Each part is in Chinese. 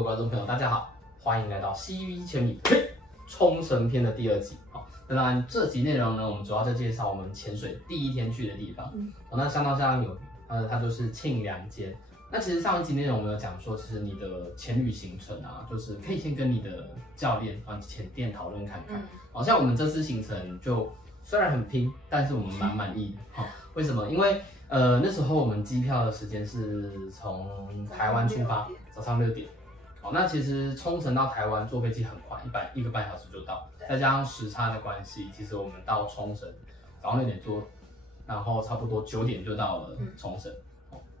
位观众朋友，大家好，欢迎来到 CV 千米冲绳篇的第2集。好，那当然这集内容呢，我们主要在介绍我们潜水第一天去的地方。那相当有名，它就是庆良间。那其实上一集内容我们有讲说，其实你的潜旅行程啊，就是可以先跟你的教练潜店讨论看看。好像我们这次行程就虽然很拼，但是我们蛮满意的。好，为什么？因为那时候我们机票的时间是从台湾出发，早上6点。好，那其实冲绳到台湾坐飞机很快，一个半小时就到，再加上时差的关系，其实我们到冲绳早上6点多，然后差不多9点就到了冲绳。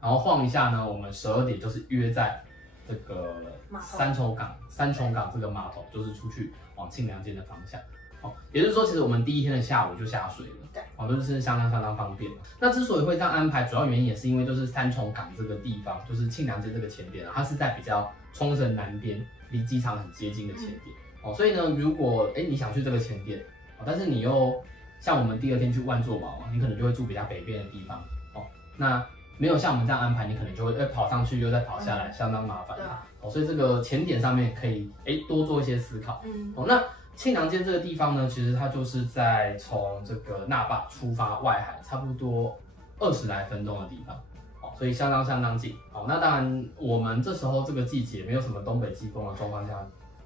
然后晃一下呢，我们12点就是约在这个三重港这个码头，就是出去往庆良间的方向。哦，也就是说，其实我们第一天的下午就下水了，对，哦，就是相当方便。那之所以会这样安排，主要原因也是因为就是三重港这个地方，就是庆良间这个潜点啊，它是在比较冲绳南边，离机场很接近的潜点。哦，所以呢，如果你想去这个潜点，哦，但是你又像我们第2天去万座毛嘛，你可能就会住比较北边的地方。哦，那没有像我们这样安排，你可能就会跑上去又再跑下来，相当麻烦。哦，所以这个潜点上面可以多做一些思考。哦，那庆良间这个地方呢，其实它就是在从这个那霸出发外海，差不多20来分钟的地方。哦，所以相当近。哦，那当然我们这时候这个季节没有什么东北季风的状况下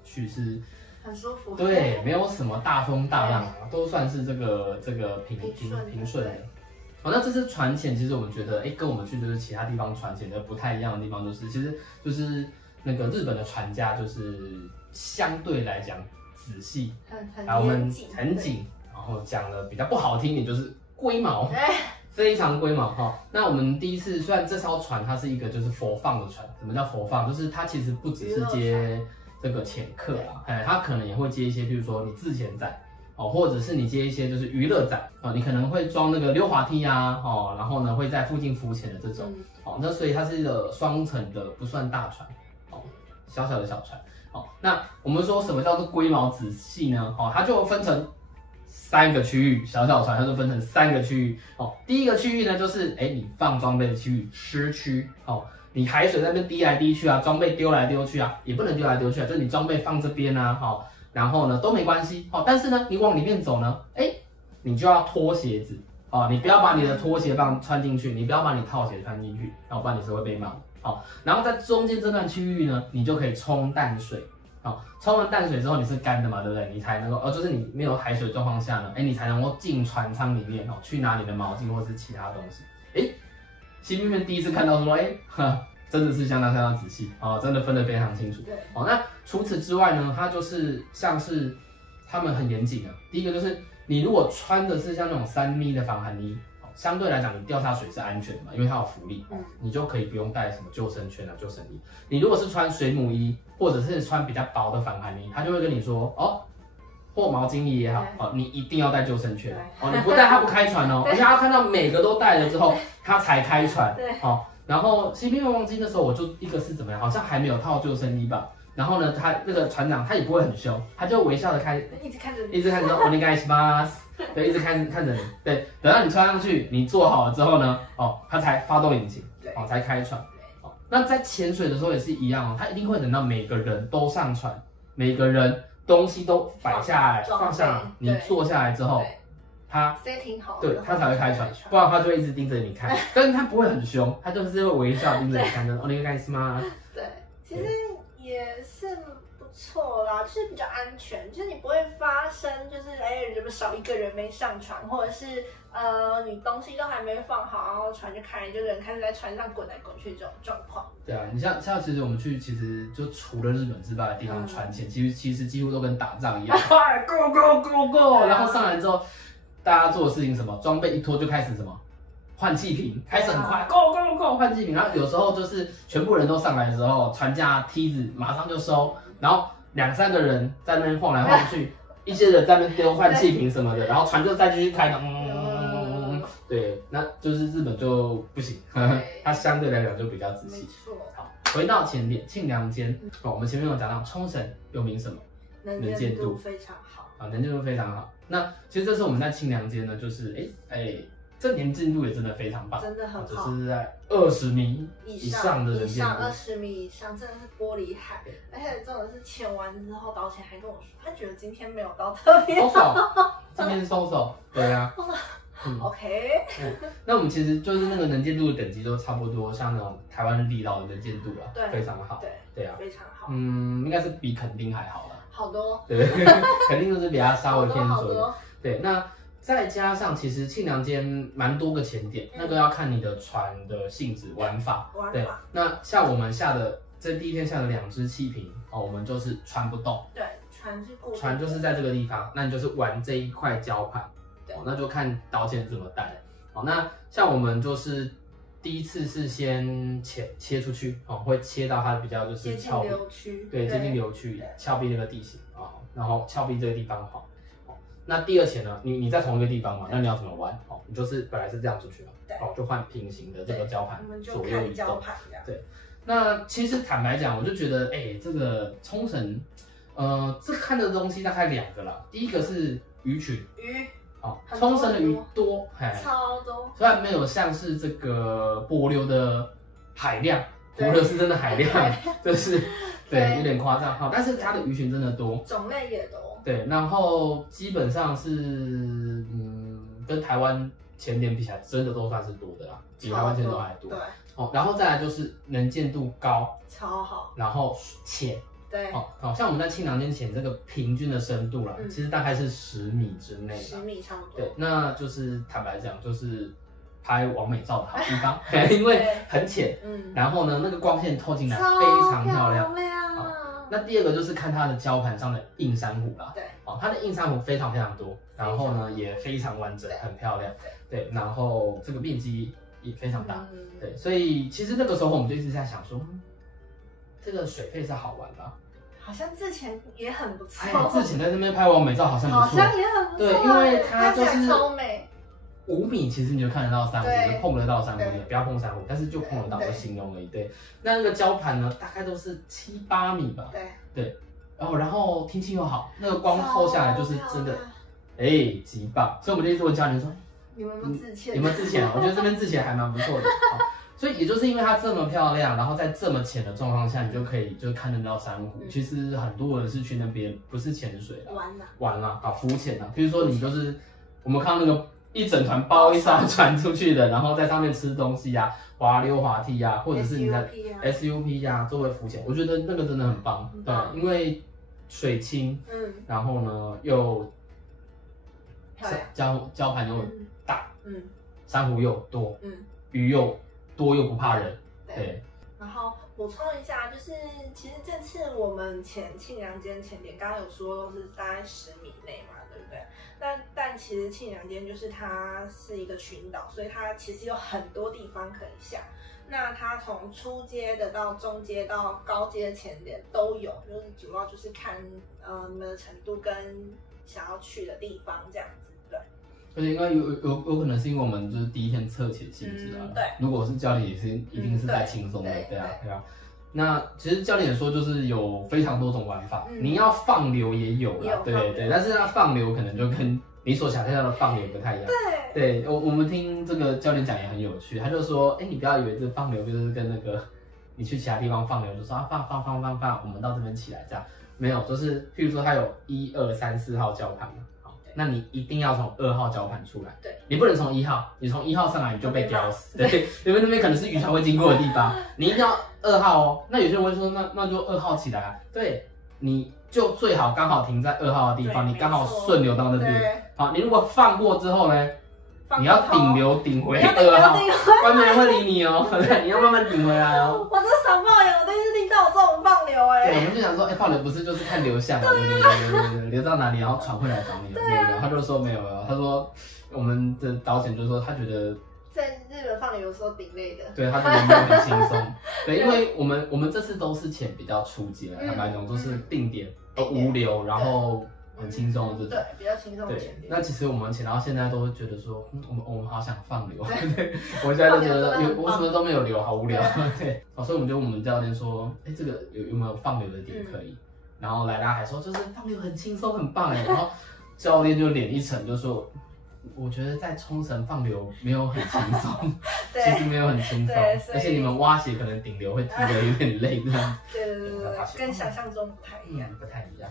去是很舒服。对，没有什么大风大浪啊，都算是这个平顺的。哦，那这次船潜，其实我们觉得，跟我们去就是其他地方船潜的不太一样的地方，其实就是那个日本的船家，就是相对来讲仔细，我们很紧，然后讲的比较不好听一点，就是龟毛，非常龟毛哈。那我们第一次，虽然这艘船它是一个就是佛放的船，什么叫佛放？就是它其实不只是接这个潜客啊，它可能也会接一些，比如说你自潜载。哦，或者是你接一些就是娱乐载哦，你可能会装那个溜滑梯啊，哦，然后呢会在附近浮潜的这种，哦，那所以它是一个双层的，不算大船，哦，小的小船，哦，那我们说什么叫做龟毛仔细呢？哦，它就分成3个区域，小船它就分成3个区域，哦，第一个区域呢就是你放装备的区域，湿区，哦，你海水在那边滴来滴去啊，装备丢来丢去啊，也不能丢来丢去啊，就是你装备放这边啊，哦。然后呢都没关系，哦，但是呢你往里面走呢，你就要脱鞋子，哦，你不要把你的拖鞋棒穿进去，你不要把你套鞋穿进去，哦，不然你是会被骂的，哦，然后在中间这段区域呢，你就可以冲淡水，哦，冲完淡水之后你是干的嘛，对不对？你才能够，就是你没有海水状况下呢，你才能够进船舱里面，哦，去拿你的毛巾或是其他东西，新妹妹第一次看到说，真的是相当仔细哦，真的分得非常清楚。对，哦，那除此之外呢，它就是像是他们很严谨啊。第一个就是你如果穿的是像那种3mm的防寒衣，相对来讲你掉下水是安全的嘛，因为它有浮力，你就可以不用带什么救生圈啊、救生衣。你如果是穿水母衣，或者是穿比较薄的防寒衣，他就会跟你说或毛巾衣也好，你一定要带救生圈哦，你不带他不开船哦，而且他看到每个都带了之后，他才开船。对，然后新兵忘记那时候我就一个是怎么样，好像还没有套救生衣吧。然后呢，他那个船长他也不会很凶，他就微笑的一直看着你说お願いします，对，一直看着你，对，等到你穿上去，你坐好了之后呢，他才发动引擎，才开船。那在潜水的时候也是一样哦，他一定会等到每个人都上船，每个人东西都摆下来放下，你坐下来之后。他 setting 好，对，他才会开船，不然他就会一直盯着你看，但是他不会很凶，他就是会微笑盯着你看，お願いします。对，其实也是不错啦，就是比较安全，就是你不会发生就是怎么少一个人没上船，或者是你东西都还没放好，然后船就人开始在船上滚来滚去这种状况。对啊，你像其实我们去，其实就除了日本之外的地方船潜，其实几乎都跟打仗一样，快 go， 然后上来之后。大家做的事情什么？装备一脱就开始什么？换气瓶，开始很快 ，go 换气瓶。然后有时候就是全部人都上来的时候，船架梯子马上就收，然后2、3个人在那边晃来晃去，一些人在那边丢换气瓶什么的，然后船就再继续开的，对，那就是日本就不行，它相对来讲就比较仔细。好，回到前点庆良间，我们前面有讲到冲绳有名什么？能见度非常好。能见度非常好。那其实这次我们在庆良间呢，就是这能见度也真的非常棒，真的很好，就是在20米以上的能见度，20米以上，真的是玻璃海。而且这种是潜完之后，导潜还跟我说，他觉得今天没有到特别收手，今天收手，对啊。OK，那我们其实就是那个能见度的等级都差不多，像那种台湾离岛的能见度啊，非常好，对啊，非常好，应该是比垦丁还好啦，好多，对，垦丁就是比它稍微偏左，对，那再加上其实庆良间蛮多个潜点，那个要看你的船的性质玩法，对，那像我们下的这第一天下的2只气瓶哦，我们就是船不动，对，船是固定，船就是在这个地方，那你就是玩这一块礁盘。哦，那就看导潜怎么带。哦，那像我们就是第一次是先切出去，哦，会切到它比较就是峭壁，对，接近流区峭壁那个地形啊，然后峭壁这个地方哈。哦，那第二潜呢，你在同一个地方嘛，那你要怎么玩？哦，你就是本来是这样出去嘛，哦，就换平行的这个礁盘左右移动。对，那其实坦白讲，我就觉得，这个冲绳，这看的东西大概2个啦，第一个是鱼群，冲绳的鱼多，超多，虽然没有像是这个帛琉的海量，帛琉是真的海量，就是对有点夸张哈，但是它的鱼群真的多，种类也多，对，然后基本上是跟台湾潜点比起来，真的都算是多的啦，比台湾潜都还多，对，哦，然后再来就是能见度高，超好，然后浅。对，好像我们在庆良间潜这个平均的深度啦，其实大概是10米之内，10米差不多。对，那就是坦白讲，就是拍完美照的好地方，因为很浅，然后呢，那个光线透进来非常漂亮。那第二个就是看它的礁盘上的硬珊瑚啦，对，哦，它的硬珊瑚非常非常多，然后呢也非常完整，很漂亮，对，然后这个面积也非常大，对，所以其实那个时候我们就一直在想说，这个水费是好玩吧？好像之前也很不错。之前在这边拍完美照好像不错，好像也很不错。对，因为它就是超美，5米其实你就看得到珊瑚，就碰得到珊瑚，不要碰珊瑚，但是就碰得到，我形容而已。对，那个礁盘呢，大概都是7、8米吧。对，然后天气又好，那个光透下来就是真的，极棒。所以我们就一直问教练说，你们有没有自潜？有没有自潜？我觉得这边自潜还蛮不错的。所以也就是因为它这么漂亮，然后在这么浅的状况下，你就可以就看得到珊瑚。其实很多人是去那边不是潜水啦，玩啦，浮潜啦。比如说你就是我们看到那个一整团包一艘船出去的，然后在上面吃东西啊，滑溜滑梯啊，或者是你在 SUP 啊作为浮潜，我觉得那个真的很棒。对，因为水清，然后呢又礁盘又大，珊瑚又多，鱼又多又不怕人，对。然后补充一下，就是其实这次我们潜庆良间潜点，刚刚有说都是大概10米内嘛，对不对？但其实庆良间就是它是一个群岛，所以它其实有很多地方可以下。那它从初阶的到中阶到高阶潜点都有，就是主要就是看你们的程度跟想要去的地方这样子，对。而且应该有可能是因为我们就是第一天测潜性质啊，对。如果是教练也是一定是在轻松的，对啊。那其实教练也说就是有非常多种玩法，你要放流也有啦，对，但是它放流可能就跟你所想象的放流不太一样，对，我们听这个教练讲也很有趣，他就说，你不要以为这放流就是跟那个你去其他地方放流就说放，我们到这边起来这样，没有，就是譬如说它有1、2、3、4号礁盘嘛。那你一定要从2号礁盘出来，对，你不能从1号，你从1号上来你就被叼死，对，因为那边可能是渔船会经过的地方，你一定要2号哦。那有些人会说，那就2号起来啊，对，你就最好刚好停在2号的地方，你刚好顺流到那边。好，你如果放过之后呢，你要顶流顶回2号，外面人会理你哦，你要慢慢顶回来哦。我真傻爆眼，我第一次听到有这种放流对，我们就想说，放流不是就是看流向嘛，对，流到哪里然后船会来找你，没有，他就说没有了，他说我们的导潜就说他觉得在日本放流有时候挺累的，对，他觉得没有很轻松，对，因为我们这次都是潜比较初阶，坦白讲都是定点无流，然后很轻松的这种，对，比较轻松的潜点。那其实我们潜到现在都觉得说，我们好想放流，对，我现在就觉得我什么都没有流，好无聊，对，所以我们就问我们教练说，这个有没有放流的点可以？然后莱拉还说，就是放流很轻松，很棒哎，然后教练就脸一沉，就说，我觉得在冲绳放流没有很轻松，对其实没有很轻松，而且你们蛙鞋可能顶流会踢得有点累这样。对，跟想象中不太一样，不太一样。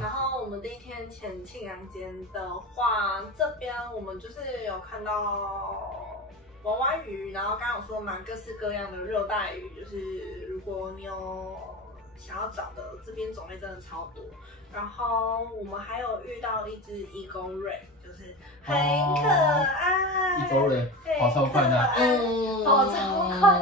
然后我们第一天前庆阳间的话，这边我们就是有看到娃娃鱼，然后刚刚有说蛮各式各样的热带鱼，就是如果你有想要找的，这边种类真的超多。然后我们还有遇到一只伊钩瑞，就是很可爱，伊钩瑞跑超快的，跑超快，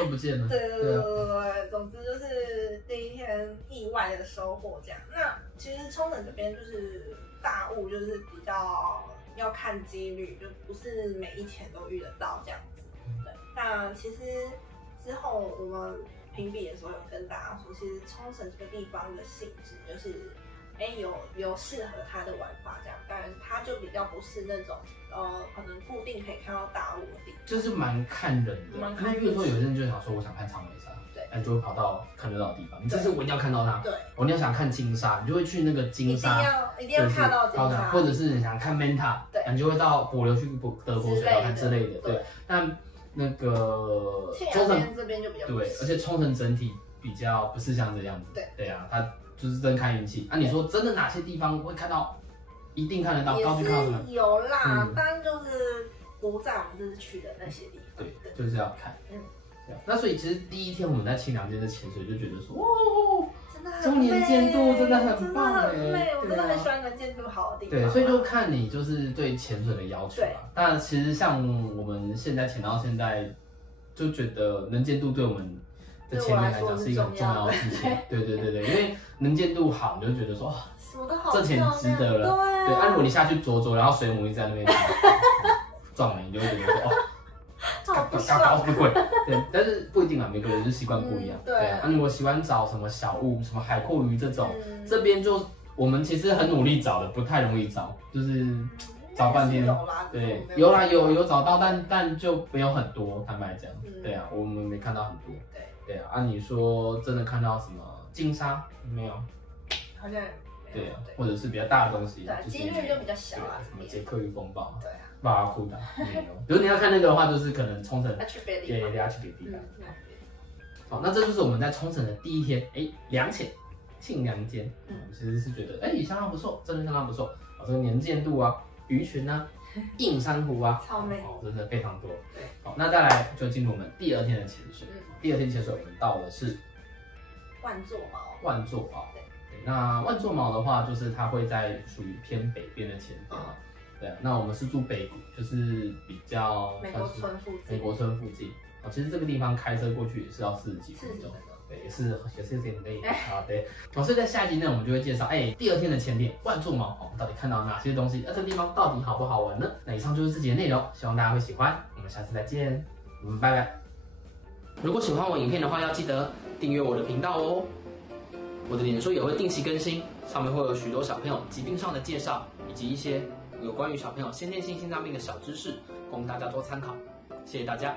都不见了。对，总之就是第一天意外的收获这样。那其实冲绳这边就是大物，就是比较要看几率，就不是每一天都遇得到这样子。对，那其实之后我们评比的时候有跟大家说，其实冲绳这个地方的性质就是，有适合它的玩法这样，当然它就比较不是那种可能固定可以看到大物的地方，就是蛮看人的。那比如说有些人就想说，我想看长尾鲨，对，那你就会跑到看得到的地方。你这次我一定要看到它，对，我一定要想看金鲨，你就会去那个金鲨，一定要看到金鲨，或者是你想看 manta， 对，你就会到帛琉去德国水道看之类的，对。但那个冲绳这边就比较对，而且冲绳整体比较不是像这样子，对啊，它就是真看运气。你说真的哪些地方会看到，一定看得到，高去看到什么？有啦，当然就是不在我们这次去的那些地方，对，就是要看，那所以其实第一天我们在清凉间的潜水就觉得说，哇，真的中年见度真的很棒哎，我真的很喜欢能见度好的地方。对，所以就看你就是对潜水的要求吧。当然，其实像我们现在潜到现在，就觉得能见度对我们的潜水来讲是一个很重要的事情。对，因为能见度好，你就觉得说，这潜值得了。对，如果你下去啄，然后水母一直在那边撞你，你就会觉得说，哦。高不贵，对，但是不一定啊，每个人就习惯不一样。对，如果喜欢找什么小物，什么海蛞蝓这种，这边就我们其实很努力找的，不太容易找，就是找半天。对，有啦，有找到，但就没有很多，坦白讲。对啊，我们没看到很多。对啊，你说真的看到什么金鲨没有？好像对啊，或者是比较大的东西，对，几率就比较小啊。什么捷克鱼风暴？对啊。巴拉库达没有，比如你要看那个的话，就是可能冲绳，要去别的地方。好，那这就是我们在冲绳的第一天，凉潜庆凉间，其实是觉得也相当不错，真的相当不错。这个年见度啊，鱼群啊，硬珊瑚啊，超美，真的非常多。对，好，那再来就进入我们第二天的潜水。第二天潜水我们到的是万座锚。万座锚，对，那万座锚的话，就是它会在属于偏北边的潜点嘛。对，那我们是住北谷，就是比较美国村附近。其实这个地方开车过去也是要40几分钟，对，也是有点累啊。对，所以在下一集呢，我们就会介绍，第二天的潜点万座锚，到底看到哪些东西？这个地方到底好不好玩呢？那以上就是这集的内容，希望大家会喜欢。我们下次再见，我们拜拜。如果喜欢我影片的话，要记得订阅我的频道哦。我的脸书也会定期更新，上面会有许多小朋友疾病上的介绍，以及一些有关于小朋友先天性心脏病的小知识，供大家做参考。谢谢大家。